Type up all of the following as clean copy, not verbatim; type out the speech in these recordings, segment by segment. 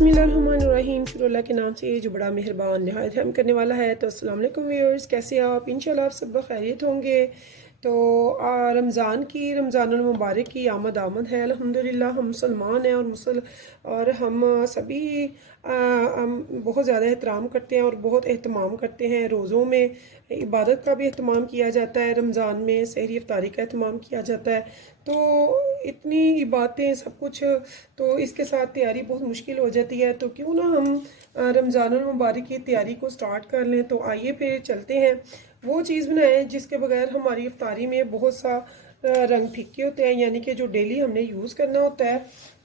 बिस्मिल्लाहिर्रहमानिर्रहीम, शुरू अल्लाह के नाम से जो बड़ा मेहरबान नहायत रहम करने वाला है। तो अस्सलाम वालेकुम व्यूअर्स, कैसे आप? इंशाल्लाह आप सब खैरियत होंगे। तो रमज़ानुल मुबारक की आमद है। अल्हम्दुलिल्लाह हम मुसलमान हैं और हम सभी बहुत ज़्यादा एहतराम करते हैं और बहुत एहतमाम करते हैं। रोज़ों में इबादत का भी एहतमाम किया जाता है, रमज़ान में सहरी इफ्तारी का एहतमाम किया जाता है। तो इतनी इबादतें सब कुछ, तो इसके साथ तैयारी बहुत मुश्किल हो जाती है। तो क्यों ना हम रमज़ानुल मुबारक की तैयारी को स्टार्ट कर लें। तो आइए फिर चलते हैं, वो चीज़ बनाएं जिसके बगैर हमारी इफ्तारी में बहुत सा रंग फीके होते हैं, यानी कि जो डेली हमने यूज़ करना होता है।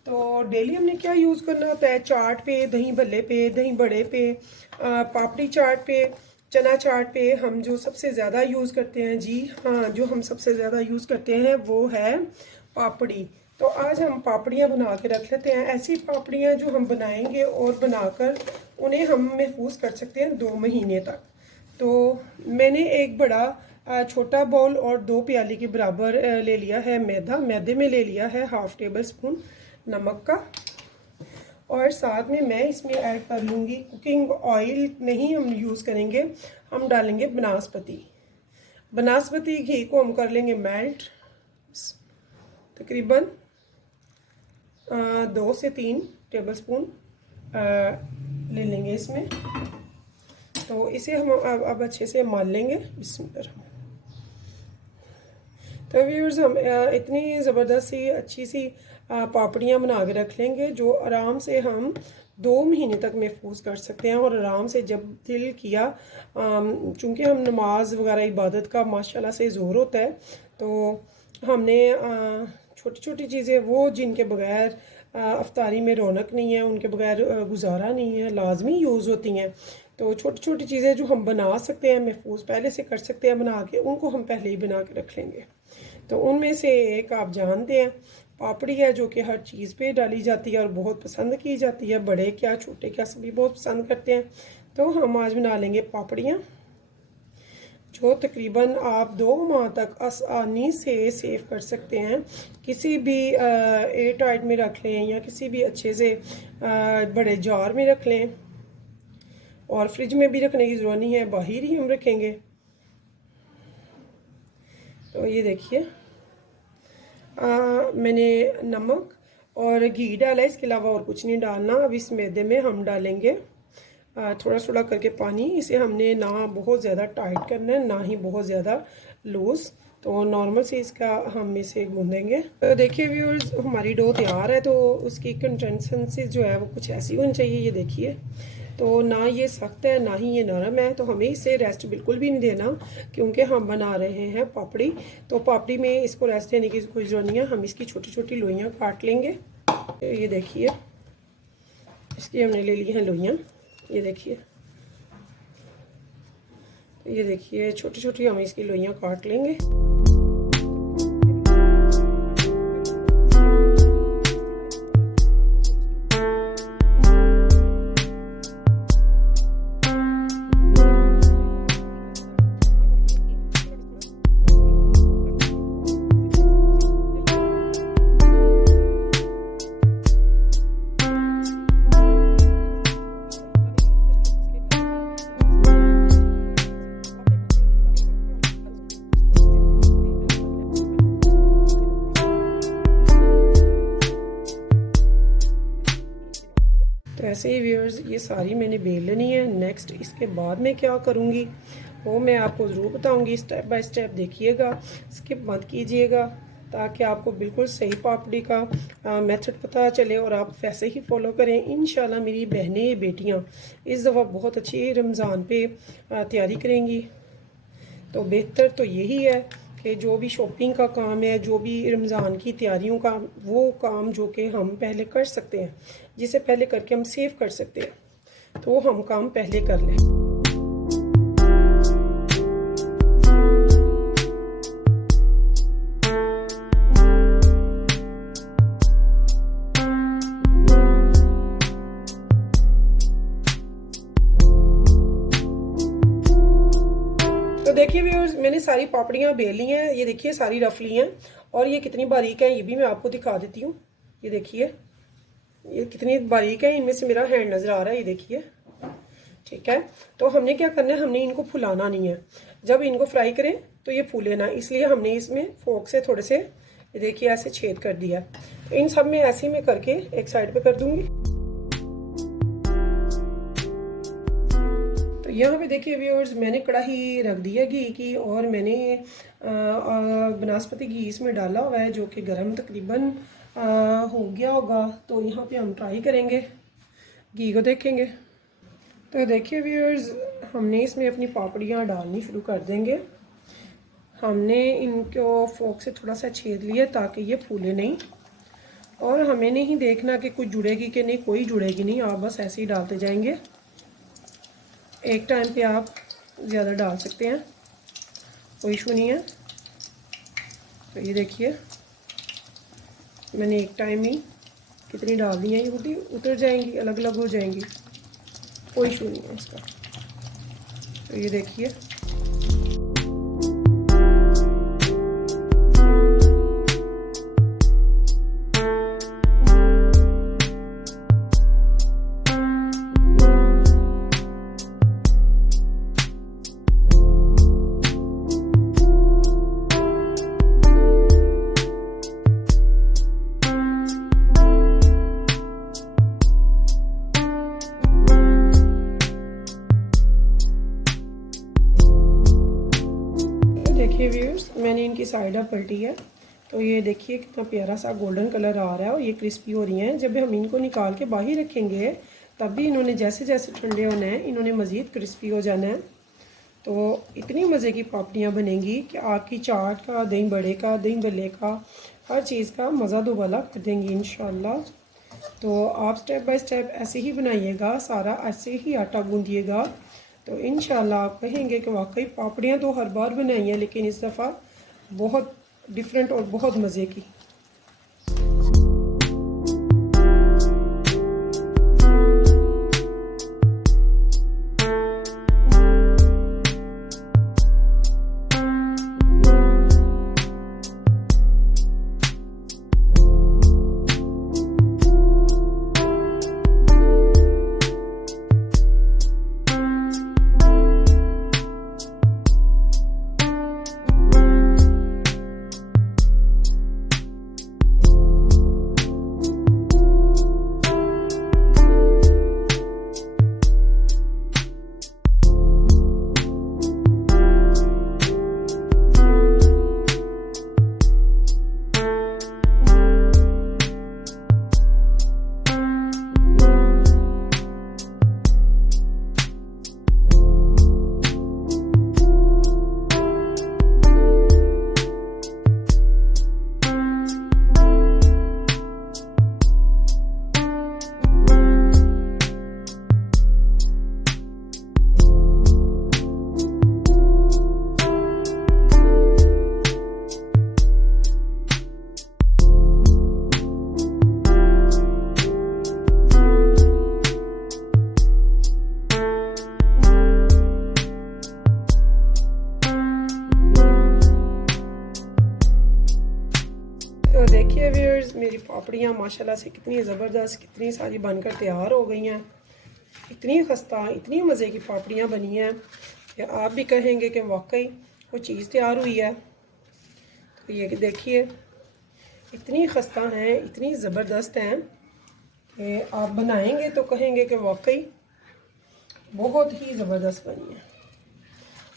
तो डेली हमने क्या यूज़ करना होता है? चाट पे, दही भल्ले पे, दही बड़े पे, पापड़ी चाट पे, चना चाट पे हम जो सबसे ज़्यादा यूज़ करते हैं, जी हाँ, जो हम सबसे ज़्यादा यूज़ करते हैं वो है पापड़ी। तो आज हम पापड़ियाँ बना के रख लेते हैं। ऐसी पापड़ियाँ जो हम बनाएंगे और बनाकर उन्हें हम महफूज कर सकते हैं 2 महीने तक। तो मैंने एक बड़ा छोटा बाउल और 2 प्याली के बराबर ले लिया है मैदा। मैदे में ले लिया है हाफ़ टेबल स्पून नमक का, और साथ में मैं इसमें ऐड कर लूँगी कुकिंग ऑयल नहीं हम यूज़ करेंगे, हम डालेंगे बनास्पति घी को हम कर लेंगे मेल्ट। तकरीबन 2 से 3 टेबल स्पून ले लेंगे इसमें। तो इसे हम अब अच्छे से माल लेंगे। बिस्मिल्लाह। तो व्यूअर्स, हम इतनी ज़बरदस्त सी अच्छी सी पापड़ियाँ बना के रख लेंगे जो आराम से हम 2 महीने तक महफूज कर सकते हैं। और आराम से जब दिल किया, चूँकि हम नमाज वगैरह इबादत का माशाल्लाह से ज़ोर होता है, तो हमने छोटी छोटी चीज़ें वो जिनके बगैर अफ्तारी में रौनक नहीं है, उनके बगैर गुजारा नहीं है, लाजमी यूज़ होती हैं। तो छोटी छोटी चीज़ें जो हम बना सकते हैं, महफूज पहले से कर सकते हैं बना के, उनको हम पहले ही बना के रख लेंगे। तो उनमें से एक आप जानते हैं पापड़ी है, जो कि हर चीज़ पे डाली जाती है और बहुत पसंद की जाती है। बड़े क्या छोटे क्या सभी बहुत पसंद करते हैं। तो हम आज बना लेंगे पापड़ियाँ जो तकरीबन आप 2 माह तक आसानी से सेव कर सकते हैं। किसी भी एयर टाइट में रख लें या किसी भी अच्छे से बड़े जार में रख लें, और फ्रिज में भी रखने की ज़रूरत नहीं है, बाहर ही हम रखेंगे। तो ये देखिए, मैंने नमक और घी डाला, इसके अलावा और कुछ नहीं डालना। अब इस मैदे में हम डालेंगे थोड़ा थोड़ा करके पानी। इसे हमने ना बहुत ज़्यादा टाइट करना है, ना ही बहुत ज़्यादा लूज़। तो नॉर्मल से इसका हम इसे गूंदेंगे। तो देखिए व्यूअर्स, हमारी डो तैयार है। तो उसकी कंसिस्टेंसी जो है वो कुछ ऐसी होनी चाहिए। ये देखिए, तो ना ये सख्त है ना ही ये नरम है। तो हमें इसे रेस्ट बिल्कुल भी नहीं देना, क्योंकि हम बना रहे हैं पापड़ी। तो पापड़ी में इसको रेस्ट देने की कोई ज़रूरत नहीं है। हम इसकी छोटी छोटी लोइयाँ काट लेंगे। ये देखिए, इसकी हमने ले ली हैं लोइयाँ। ये देखिए, ये देखिए छोटी छोटी हम इसकी लोइयाँ काट लेंगे। तो ऐसे ही व्यूअर्स, ये सारी मैंने बेल लेनी है। नेक्स्ट इसके बाद मैं क्या करूँगी वो मैं आपको ज़रूर बताऊँगी। स्टेप बाय स्टेप देखिएगा, स्किप मत कीजिएगा, ताकि आपको बिल्कुल सही पापड़ी का मेथड पता चले और आप वैसे ही फॉलो करें। इंशाल्लाह मेरी बहनें बेटियाँ इस दफ़ा बहुत अच्छी रमज़ान पे तैयारी करेंगी। तो बेहतर तो यही है कि जो भी शॉपिंग का काम है, जो भी रमज़ान की तैयारियों का, वो काम जो कि हम पहले कर सकते हैं, जिसे पहले करके हम सेव कर सकते हैं, तो हम काम पहले कर लें। तो देखिए व्यूअर्स, मैंने सारी पापड़ियाँ बेल ली हैं। ये देखिए सारी रफ ली हैं, और ये कितनी बारीक है ये भी मैं आपको दिखा देती हूँ। ये देखिए, ये कितनी बारीक है, इनमें से मेरा हैंड नज़र आ रहा है, ये देखिए। ठीक है, तो हमने क्या करना है, हमने इनको फुलाना नहीं है। जब इनको फ्राई करें तो ये फूले ना, इसलिए हमने इसमें फोक से थोड़े से, ये देखिए ऐसे छेद कर दिया। तो इन सब में ऐसे ही मैं करके एक साइड पे कर दूंगी। तो यहाँ पे देखिए व्यूअर्स, मैंने कढ़ाई रख दी है घी की, और मैंने बनस्पति घी इसमें डाला हुआ है, जो कि गर्म तकरीबन हो गया होगा। तो यहाँ पे हम ट्राई करेंगे, घी को देखेंगे। तो देखिए व्यूअर्स, हमने इसमें अपनी पापड़ियाँ डालनी शुरू कर देंगे। हमने इनको फोक से थोड़ा सा छेद लिया ताकि ये फूले नहीं, और हमें नहीं देखना कि कुछ जुड़ेगी कि नहीं, कोई जुड़ेगी नहीं, आप बस ऐसे ही डालते जाएंगे। एक टाइम पे आप ज़्यादा डाल सकते हैं, कोई इशू नहीं है। तो ये देखिए मैंने एक टाइम ही कितनी डाल दी है, ये उतर जाएंगी, अलग अलग हो जाएंगी, कोई इशू नहीं है इसका। तो ये देखिए व्यूअर्स, मैंने इनकी साइड अप पलटी है। तो ये देखिए कितना प्यारा सा गोल्डन कलर आ रहा है, और ये क्रिस्पी हो रही हैं। जब हम इनको निकाल के बाहर रखेंगे तब भी इन्होंने जैसे जैसे ठंडे होना है, इन्होंने मज़ीद क्रिस्पी हो जाना है। तो इतनी मज़े की पापड़ियाँ बनेंगी कि आपकी चाट का, दही बड़े का, दही भल्ले का, हर चीज़ का मज़ा दोबाला कर देंगी इंशाल्लाह। तो आप स्टेप बाय स्टेप ऐसे ही बनाइएगा, सारा ऐसे ही आटा गूंदिएगा, तो इंशाल्लाह आप कहेंगे कि वाकई पापड़ियाँ तो हर बार बनाई हैं, लेकिन इस दफ़ा बहुत डिफरेंट और बहुत मज़े की। तो देखिए व्यूअर्स, मेरी पापड़ियाँ माशाल्लाह से कितनी ज़बरदस्त, कितनी सारी बनकर तैयार हो गई हैं। इतनी खस्ता, इतनी मज़े की पापड़ियाँ बनी हैं कि आप भी कहेंगे कि वाकई कोई चीज़ तैयार हुई है। तो ये देखिए इतनी खस्ता हैं, इतनी ज़बरदस्त हैं कि आप बनाएंगे तो कहेंगे कि वाकई बहुत ही ज़बरदस्त बनी है।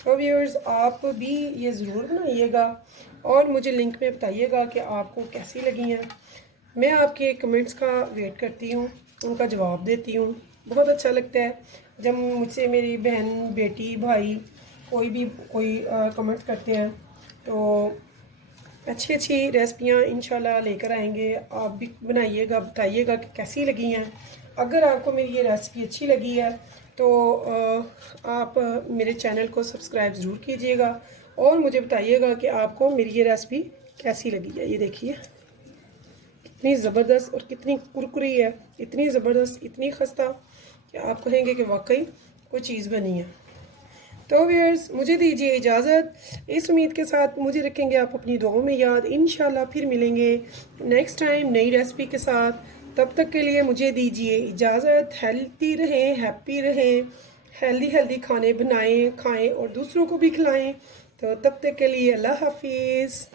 तो व्यूअर्स, आप भी ये ज़रूर बनाइएगा और मुझे लिंक में बताइएगा कि आपको कैसी लगी हैं। मैं आपके कमेंट्स का वेट करती हूँ, उनका जवाब देती हूँ। बहुत अच्छा लगता है जब मुझसे मेरी बहन, बेटी, भाई कोई कमेंट करते हैं। तो अच्छी अच्छी रेसिपियाँ इंशाल्लाह लेकर आएंगे। आप भी बनाइएगा, बताइएगा कि कैसी लगी हैं। अगर आपको मेरी ये रेसिपी अच्छी लगी है तो आप मेरे चैनल को सब्सक्राइब ज़रूर कीजिएगा और मुझे बताइएगा कि आपको मेरी ये रेसिपी कैसी लगी है। ये देखिए कितनी ज़बरदस्त और कितनी कुरकुरी है, इतनी ज़बरदस्त, इतनी खस्ता कि आप कहेंगे कि वाकई कोई चीज़ बनी है। तो व्यूअर्स, मुझे दीजिए इजाज़त। इस उम्मीद के साथ मुझे रखेंगे आप अपनी दुआओं में याद। इंशाल्लाह फिर मिलेंगे नेक्स्ट टाइम नई रेसिपी के साथ। तब तक के लिए मुझे दीजिए इजाज़त। हेल्थी रहें, हैप्पी रहें, हेल्दी हेल्दी खाने बनाएं, खाएं और दूसरों को भी खिलाएं। तो तब तक के लिए अल्लाह हाफिज़।